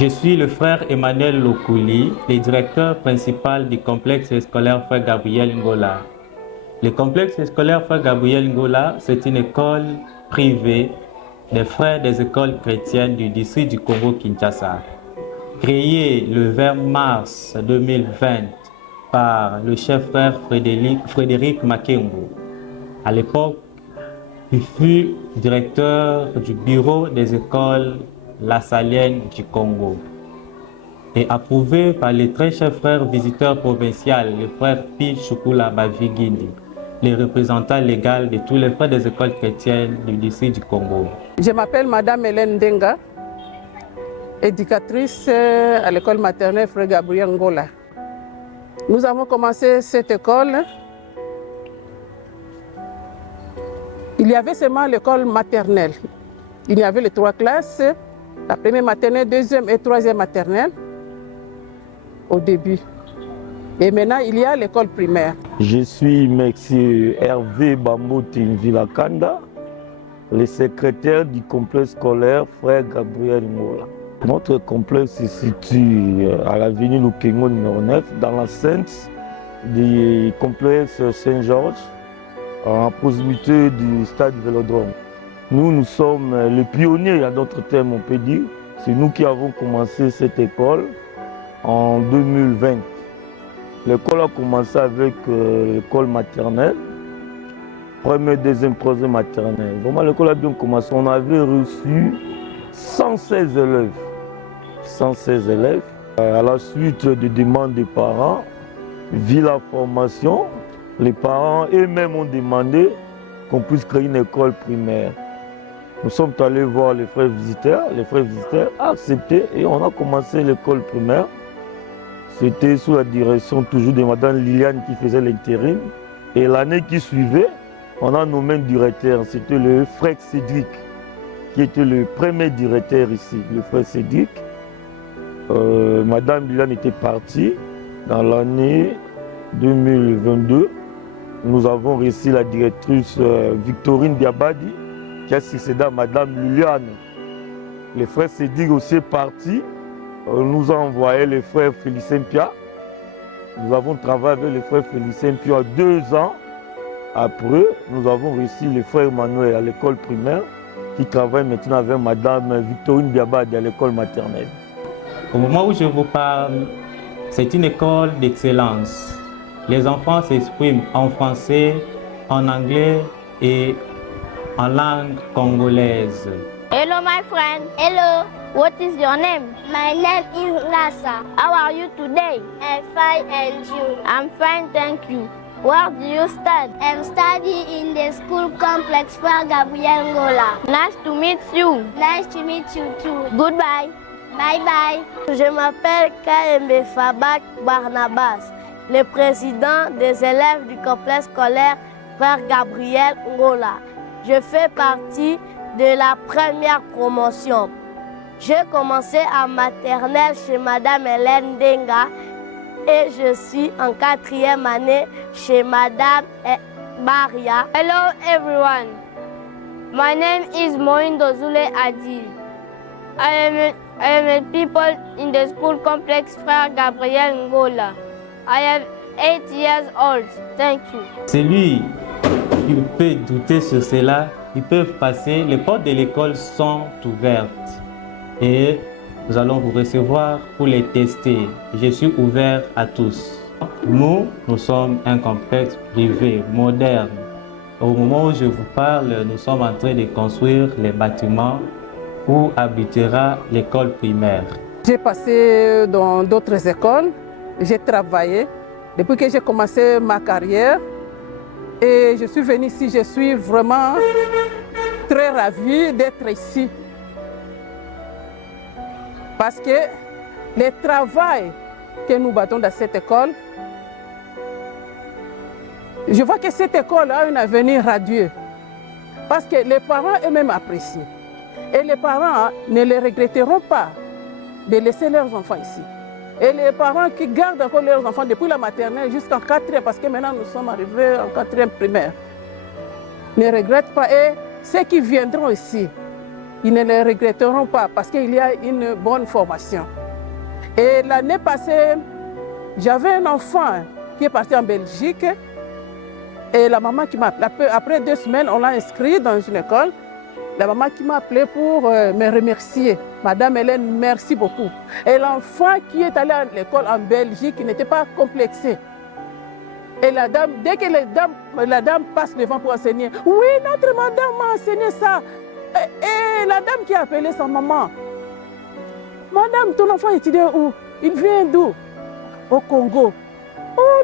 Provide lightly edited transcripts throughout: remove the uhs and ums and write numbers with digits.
Je suis le frère Emmanuel Lokouli, le directeur principal du complexe scolaire Frère Gabriel Ngola. Le complexe scolaire Frère Gabriel Ngola, c'est une école privée des frères des écoles chrétiennes du district du Congo-Kinshasa. Créée le 20 mars 2020 par le chef frère Frédéric Makengo. À l'époque, il fut directeur du bureau des écoles lassaliennes du Congo et approuvé par les très chers frères visiteurs provinciaux, le frère Pi Chukula Bavigindi, les représentants légaux de tous les frères des écoles chrétiennes du district du Congo. Je m'appelle Madame Hélène Denga, éducatrice à l'école maternelle Frère Gabriel Ngola. Nous avons commencé cette école. Il y avait seulement l'école maternelle. Il y avait les 3 classes, la première maternelle, deuxième et troisième maternelle au début. Et maintenant, il y a l'école primaire. Je suis M. Hervé Bambouti Vilakanda, le secrétaire du complexe scolaire Frère Gabriel Ngola. Notre complexe se situe à l'avenue Lukengo numéro 9, dans l'enceinte du complexe Saint-Georges, en proximité du stade Vélodrome. Nous sommes les pionniers, à d'autres termes on peut dire. C'est nous qui avons commencé cette école en 2020. L'école a commencé avec l'école maternelle, première, deuxième, troisième maternelle. Vraiment l'école a bien commencé. On avait reçu 116 élèves. 116 élèves. À la suite de demandes des parents, vu la formation, les parents eux-mêmes ont demandé qu'on puisse créer une école primaire. Nous sommes allés voir les frères visiteurs ont accepté et on a commencé l'école primaire. C'était sous la direction toujours de Madame Liliane qui faisait l'intérim. Et l'année qui suivait, on a nommé un directeur, c'était le frère Cédric, qui était le premier directeur ici, le frère Cédric. Madame Liliane était partie dans l'année 2022. Nous avons reçu la directrice Victorine Diabadi, qui a succédé à Madame Liliane. Le frère Cédric aussi est parti. Nous a envoyé le frère Félicien Pia. Nous avons travaillé avec le frère Félicien Pia 2 ans. Après, nous avons reçu le frère Emmanuel à l'école primaire, qui travaille maintenant avec Madame Victorine Diabadi à l'école maternelle. Au moment où je vous parle, c'est une école d'excellence. Les enfants s'expriment en français, en anglais et en langue congolaise. Hello my friend. Hello. What is your name? My name is Lassa. How are you today? I'm fine, and you? I'm fine, thank you. Where do you study? I'm studying in the school complex Frère Gabriel Ngola. Nice to meet you. Nice to meet you too. Goodbye. Bye bye. Je m'appelle Kaembe Fabak Barnabas, le président des élèves du complexe scolaire Frère Gabriel Ngola. Je fais partie de la première promotion. J'ai commencé en maternelle chez Madame Hélène Denga et je suis en 4e année chez Madame Maria. Hello everyone. My name is Moindo Zule Adil. I am a people in the school complex Frère Gabriel Ngola. I am 8 years old. Thank you. Celui qui peut douter sur cela, ils peuvent passer. Les portes de l'école sont ouvertes et nous allons vous recevoir pour les tester. Je suis ouvert à tous. Nous sommes un complexe privé moderne. Au moment où je vous parle, nous sommes en train de construire les bâtiments où habitera l'école primaire. J'ai passé dans d'autres écoles, j'ai travaillé depuis que j'ai commencé ma carrière et je suis venue ici, je suis vraiment très ravie d'être ici. Parce que le travail que nous battons dans cette école, je vois que cette école a un avenir radieux. Parce que les parents eux-mêmes apprécient. Et les parents ne les regretteront pas de laisser leurs enfants ici. Et les parents qui gardent encore leurs enfants depuis la maternelle jusqu'en 4e, parce que maintenant nous sommes arrivés en 4e primaire, ne regrettent pas. Et ceux qui viendront ici ils ne le regretteront pas parce qu'il y a une bonne formation. Et l'année passée, j'avais un enfant qui est parti en Belgique et la maman qui m'a appelé, après 2 semaines, on l'a inscrit dans une école. La maman qui m'a appelé pour me remercier. Madame Hélène, merci beaucoup. Et l'enfant qui est allé à l'école en Belgique, il n'était pas complexé. Et la dame, dès que la dame passe devant pour enseigner, oui, notre madame m'a enseigné ça. Et la dame qui a appelé sa maman, madame, ton enfant étudie où? Il vient d'où? Au Congo. Oh,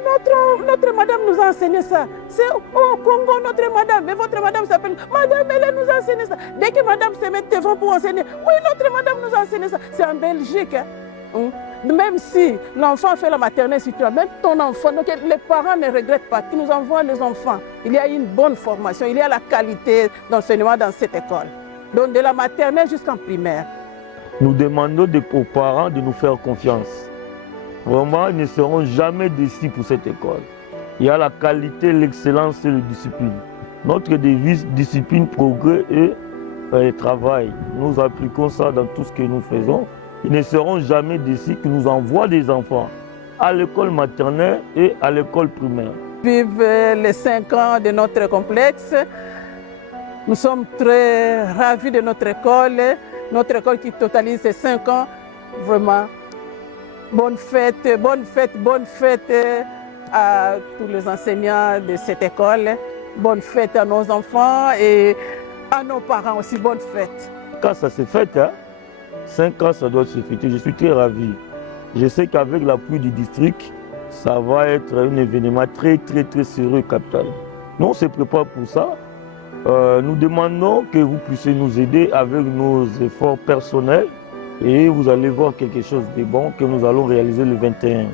notre madame nous a enseigné ça. C'est au Congo, notre madame. Mais votre madame s'appelle Madame Hélène nous a enseigné ça. Dès que madame se met devant pour enseigner, oui, notre madame nous a enseigné ça. C'est en Belgique. Hein? Même si l'enfant fait la maternelle, si tu as même ton enfant, donc les parents ne regrettent pas qu'ils nous envoient les enfants. Il y a une bonne formation, il y a la qualité d'enseignement dans cette école. Donc de la maternelle jusqu'en primaire. Nous demandons aux parents de nous faire confiance. Vraiment, ils ne seront jamais déçus pour cette école. Il y a la qualité, l'excellence et la discipline. Notre devise, discipline, progrès et travail. Nous appliquons ça dans tout ce que nous faisons. Ils ne seront jamais déçus qu'ils nous envoient des enfants à l'école maternelle et à l'école primaire. Vive les 5 ans de notre complexe. Nous sommes très ravis de notre école qui totalise 5 ans. Vraiment, bonne fête à tous les enseignants de cette école. Bonne fête à nos enfants et à nos parents aussi, bonne fête. Quand ça s'est fait, 5 ans, ça doit se fêter. Je suis très ravi. Je sais qu'avec l'appui du district, ça va être un événement très sérieux, capital. Nous, on se prépare pour ça. Nous demandons que vous puissiez nous aider avec nos efforts personnels et vous allez voir quelque chose de bon que nous allons réaliser le 21.